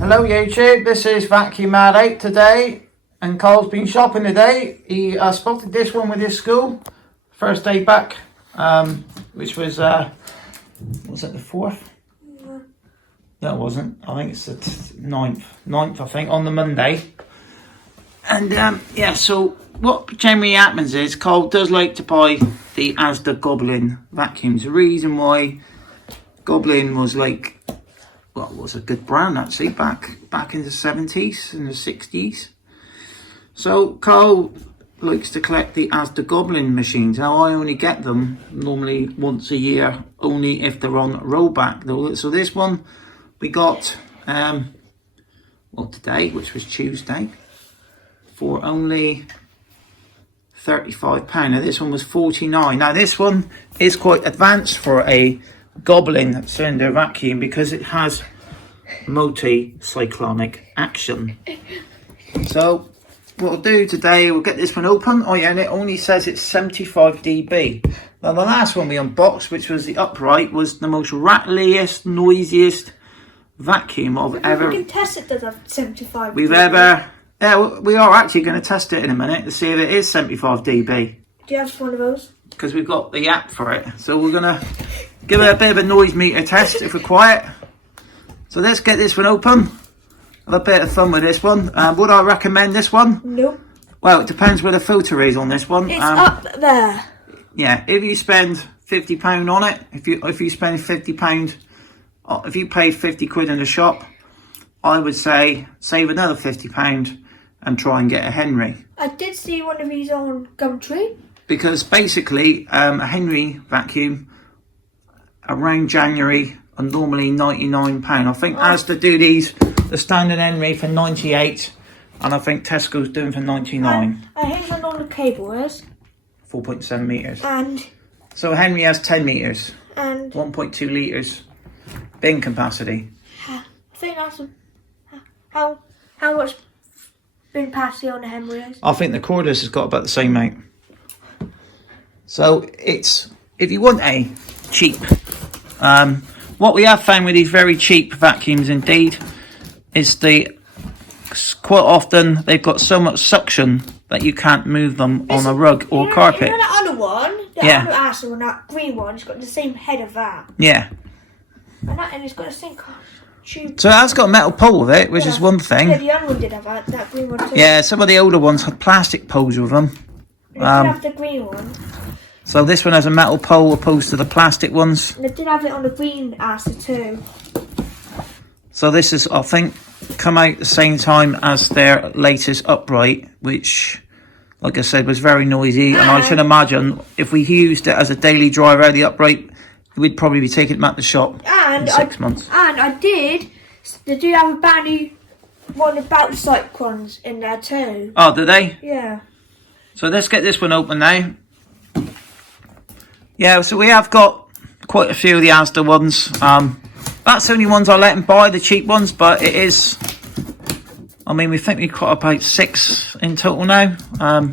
Hello YouTube, this is Vacuum Mad 8 today, and Carl's been shopping today. He spotted this one with his school, first day back, which was it the 4th? No it wasn't, I think it's the 9th I think, on the Monday. And yeah, so what generally happens is Carl does like to buy the Asda Goblin vacuums. The reason why Goblin was like, well, it was a good brand actually back in the 70s and the 60s. So Carl likes to collect the Asda Goblin machines. Now I only get them normally once a year, only if they're on rollback though. So this one we got well today, which was Tuesday, for only £35. Now this one was £49. Now this one is quite advanced for a Goblin cylinder vacuum because it has multi-cyclonic action. So what we'll do today, we'll get this one open. Oh yeah, and it only says it's 75 dB. Now the last one we unboxed, which was the upright, was the most rattliest, noisiest vacuum I've ever... We can test it does have 75 we've dB. ever... Yeah, we are actually going to test it in a minute to see if it is 75 dB. Do you have one of those? Because we've got the app for it. So we're going to give it a bit of a noise meter test if we're quiet. So let's get this one open. Have a bit of fun with this one. Would I recommend this one? No. Well, it depends where the filter is on this one. It's up there. Yeah, if you spend £50 on it, if you spend £50, if you pay 50 quid in the shop, I would say save another £50 and try and get a Henry. I did see one of these on Gumtree. Because basically a Henry vacuum around January are normally £99. I think Asda do these, the standard Henry for 98, and I think Tesco's doing for 99. And here's one on the cable is 4.7 metres. And so Henry has 10 metres. And 1.2 litres bin capacity. I think that's how much bin capacity on the Henry is. I think the cordless has got about the same, mate. So it's, if you want a cheap, what we have found with these very cheap vacuums indeed is quite often they've got so much suction that you can't move them on a rug or carpet. You know that other one? The other Asda one, that green one, it's got the same head of that. Yeah. And it's got the same tube. So it has got a metal pole with it, which is one thing. Yeah, the other one did have that green one too. Yeah, some of the older ones had plastic poles with them. They did have the green one. So this one has a metal pole opposed to the plastic ones. And they did have it on the green Asda too. So this is, I think, come out the same time as their latest upright, which, like I said, was very noisy. And I should imagine if we used it as a daily driver, the upright, we'd probably be taking it back to the shop in 6 months. And they do have a brand new one of the Battle Psych ones in there too. Oh, do they? Yeah. So let's get this one open now. Yeah, so we have got quite a few of the Asda ones. That's the only ones I let him buy, the cheap ones, but it is, I mean, we think we've got about 6 in total now. I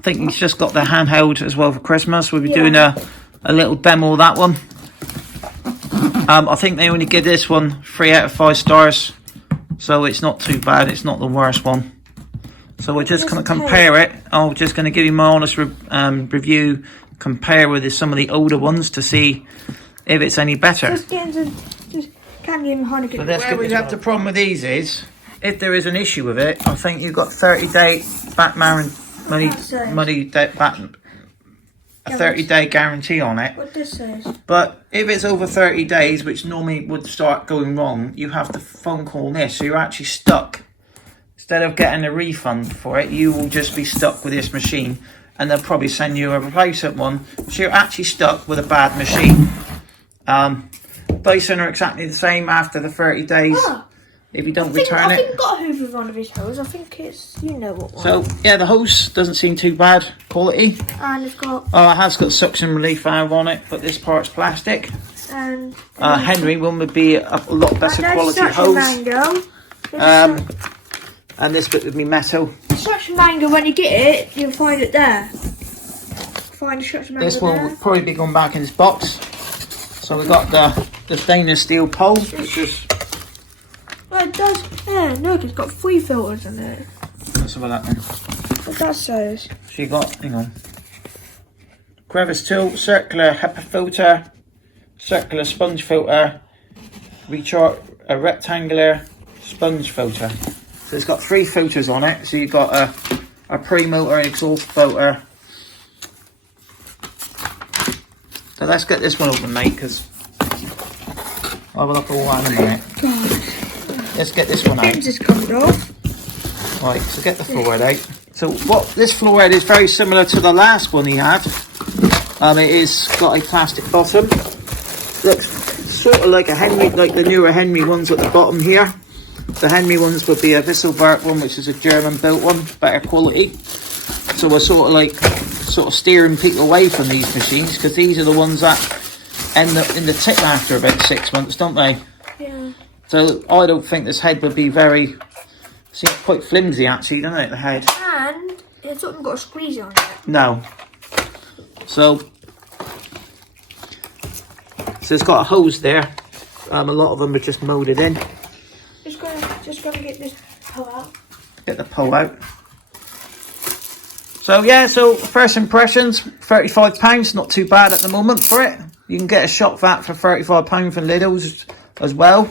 think he's just got the handheld as well for Christmas. We'll be doing a little demo of that one. I think they only give this one 3 out of 5 stars, so it's not too bad. It's not the worst one. So we're just going to compare it. I'm just going to give you my honest review, compare with some of the older ones to see if it's any better. Just can't give him Heineken. Where we have the problem with these is, if there is an issue with it, I think you've got 30-day a 30-day guarantee on it. What this says. But if it's over 30 days, which normally would start going wrong, you have to phone call this, so you're actually stuck. Instead of getting a refund for it, you will just be stuck with this machine, and they'll probably send you a replacement one. So you're actually stuck with a bad machine. Dyson are exactly the same after the 30 days. If you don't return it. I think I've got a Hoover with one of his hose. I think it's, you know what one. So yeah, the hose doesn't seem too bad quality. And it's got. Oh, it has got suction relief valve on it, but this part's plastic. And Henry one would be a lot better quality hose. And this bit would be metal. Suction mango, when you get it, you'll find it there. Find the suction mango. This one will probably be going back in this box. So we've got the stainless steel pole, which is Oh, it does. Yeah, look, it's got 3 filters in it. Let's have a look then. What that says? So you got, hang on. Crevice tilt, circular HEPA filter, circular sponge filter, a rectangular sponge filter. So it's got 3 filters on it. So you've got a pre-motor exhaust filter. So let's get this one open, mate, because I'll have a look at all that in a minute. Let's get this one out. Just comes off. Right, so get the floor head out. So what this floor head is very similar to the last one he had. It is got a plastic bottom. Looks sort of like a Henry, like the newer Henry ones at the bottom here. The Henry ones would be a Decibel one, which is a German built one, better quality. So we're sort of steering people away from these machines, because these are the ones that end up in the tip after about 6 months, don't they? Yeah. So I don't think this head would be very, seems quite flimsy actually, doesn't it, the head? And it's not got a squeeze on it. No. So it's got a hose there. A lot of them are just moulded in. Just gonna get this pull out. Get the pull out. So yeah, so first impressions, £35, not too bad at the moment for it. You can get a shop vac for £35 from Lidl's as well,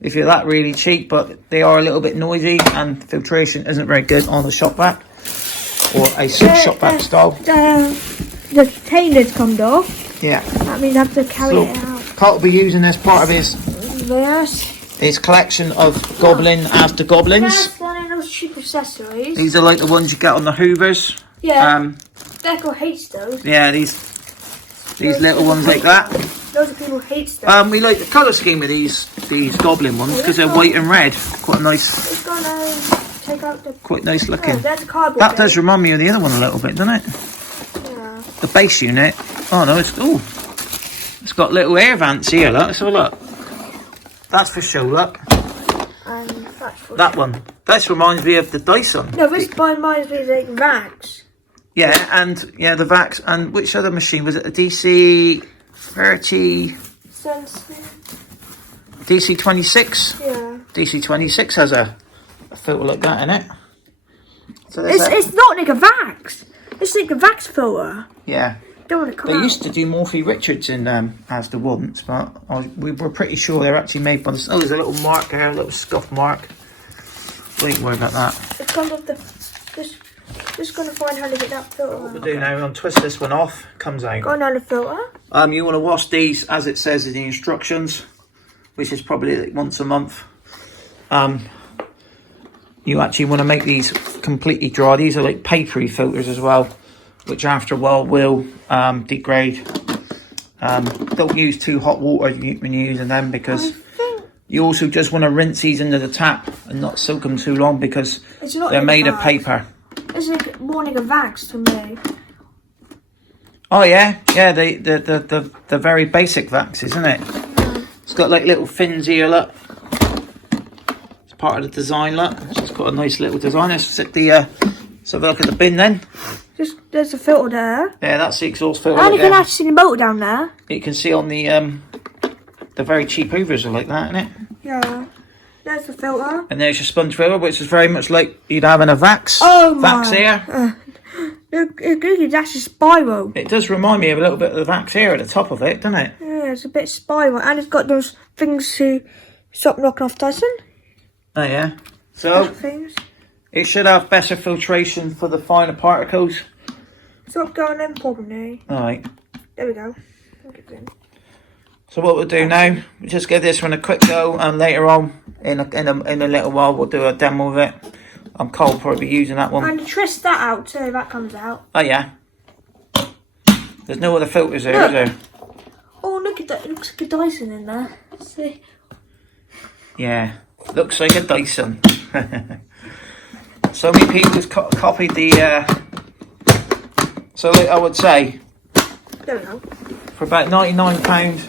if you're that really cheap, but they are a little bit noisy and filtration isn't very good on the shop vac, or a shop vac style. The tailor's come off. Yeah. That means I have to carry it out. Carl will be using this part of his collection of Goblin Asda Goblins. That's one of those cheap accessories. These are like the ones you get on the Hoovers. Yeah. Deco hates those. Yeah, these little ones like that. Loads of people hate those. We like the colour scheme of these Goblin ones because they're white and red. Quite nice. It's gonna take out the. Quite nice looking. That's cardboard. That does remind me of the other one a little bit, doesn't it? Yeah. The base unit. Oh no, it's got little air vents here. Look, let's have a look. That's for show. Look. And that's for that one. This reminds me of the Dyson. No, this reminds me of like Vax. Yeah, and yeah, the Vax. And which other machine was it? The Dc304w? Dc26. Yeah. Dc26 has a filter like that in it. So it's not like a Vax. It's like a Vax filter. Yeah. Don't want to come They out. used to do Morphy Richards in Asda once, but we were pretty sure they're actually made by the. Oh, there's a little mark there, a little scuff mark. We ain't worried about that. It comes off the. Just gonna find how to get that filter. What we'll do now, we'll untwist this one off. Comes out. Go on the filter. You want to wash these as it says in the instructions, which is probably like once a month. You actually want to make these completely dry. These are like papery filters as well, which after a while will degrade. Don't use too hot water when you're using them, because you also just want to rinse these into the tap and not soak them too long, because they're made of paper. It's like more like a Vax to me. Oh yeah, the very basic Vax, isn't it? Yeah. It's got like little fins here, look. It's part of the design, look. It's got a nice little design. Let's sit let's have a look at the bin then. There's a filter there. Yeah, that's the exhaust filter. And you can actually see the motor down there. You can see on the very cheap Hoovers are like that, isn't it? Yeah. There's the filter. And there's your sponge filter, which is very much like you'd have in a Vax. Oh Vax my. here. It's actually spiral. It does remind me of a little bit of the Vax here at the top of it, doesn't it? Yeah, it's a bit spiral. And it's got those things to stop knocking off Dyson. Oh yeah. So Things. it should have better filtration for the finer particles. Stop going in properly. Alright. There we go. Look at them. So what we'll do now, we'll just give this one a quick go, and later on, in a little while, we'll do a demo of it. Cole will probably be using that one. And twist that out too, that comes out. Oh yeah. There's no other filters here, Look. is there? Oh, look at that. It looks like a Dyson in there. See? Yeah, looks like a Dyson. So many people have copied the... So I would say, There we go. for about £99,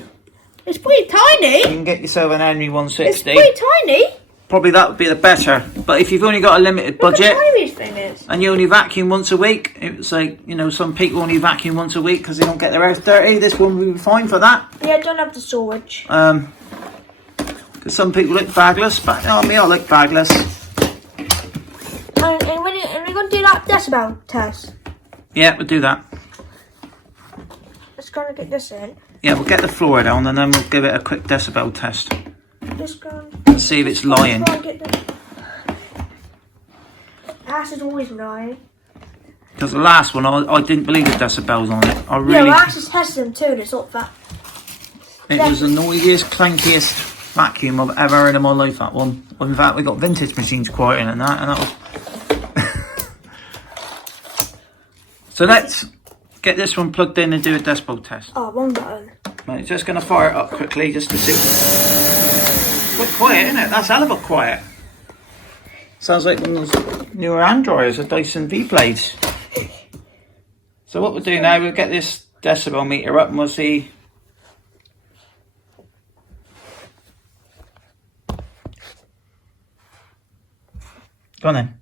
It's pretty tiny. you can get yourself an Henry It's 160. pretty tiny. Probably that would be the better. But if you've only got a limited Look budget, how tiny this thing is. and you only vacuum once a week, it's like, you know, some people only vacuum once a week because they don't get their house dirty. This one will be fine for that. Yeah, don't have the storage. Because some people like bagless, but no, me, I like bagless. And we're going to do that decibel test. Yeah, we'll do that. Let's go and get this in. Yeah, we'll get the floor down and then we'll give it a quick decibel test. Just go And see if it's lying. Ass is always lying. Because the last one, I didn't believe the decibels on it. I really... Yeah, well, Ass has tested them too, and it's not that. It was the noisiest, clankiest vacuum I've ever heard in my life, that one. In fact, we got vintage machines quieter than that, and that was... So let's get this one plugged in and do a decibel test. Oh, one button. Right, just going to fire it up quickly just to see. It's quite quiet, isn't it? That's hell of a quiet. Sounds like one of those newer hand dryers, the Dyson V-Blades. So what we'll do now, we'll get this decibel meter up and we'll see. Go on then.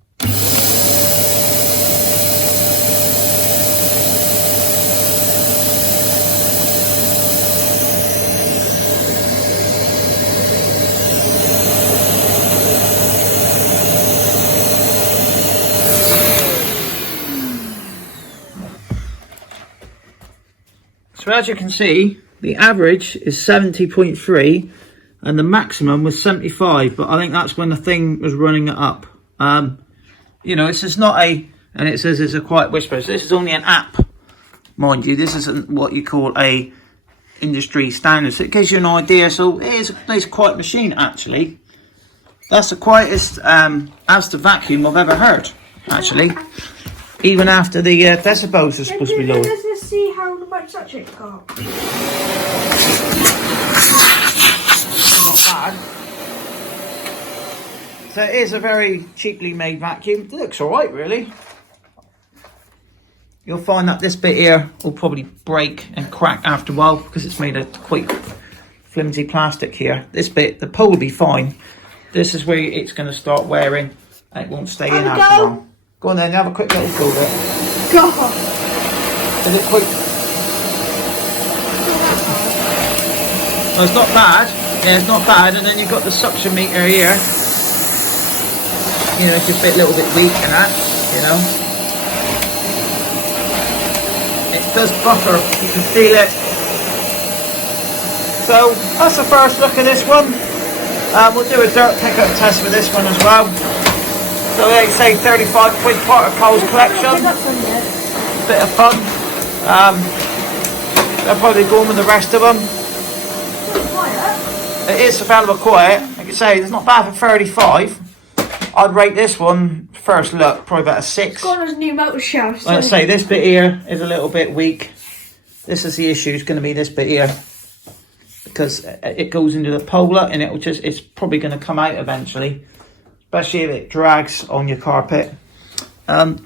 So as you can see, the average is 70.3 and the maximum was 75, but I think that's when the thing was running it up. You know, this is not a, and it says it's a quiet whisper, so this is only an app, mind you. This isn't what you call a industry standard, so it gives you an idea. So it is a nice quiet machine actually. That's the quietest Asda vacuum I've ever heard, actually. Even after the decibels are supposed to be low. Let's see how much such it got. Not bad. So it is a very cheaply made vacuum. It looks alright really. You'll find that this bit here will probably break and crack after a while because it's made of quite flimsy plastic here. This bit, the pole will be fine. This is where it's going to start wearing and it won't stay in after long. Go on then, have a quick little go there. God. Is it quick? No, it's not bad. Yeah, it's not bad. And then you've got the suction meter here. You know, it's just a little bit weak and that, you know. It does buffer, you can feel it. So, that's the first look at this one. We'll do a dirt pickup test for this one as well. So they say 35 quid part of Cole's collection. Bit of fun. They'll probably go on with the rest of them. It is a hell of a quiet. Like I say, it's not bad for 35. I'd rate this one, first look, probably about a 6. It's got his new motor shaft. Like I say, this bit here is a little bit weak. This is the issue, it's going to be this bit here. Because it goes into the polar and it's probably going to come out eventually. Especially if it drags on your carpet. Like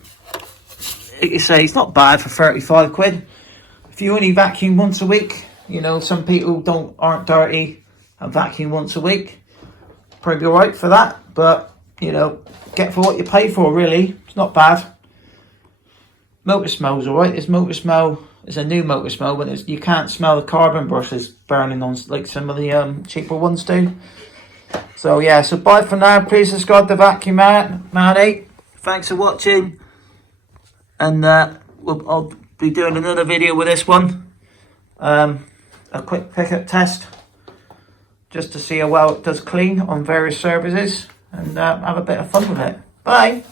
you say, it's not bad for 35 quid. If you only vacuum once a week, you know, some people aren't dirty and vacuum once a week. Probably alright for that, but you know, get for what you pay for really. It's not bad. Motor smells alright. This motor smell is a new motor smell, but you can't smell the carbon brushes burning on like some of the cheaper ones do. So yeah, so bye for now. Please subscribe to Vacuum Man 8. Thanks for watching. And I'll be doing another video with this one. A quick pickup test. Just to see how well it does clean on various surfaces. And have a bit of fun with it. Bye.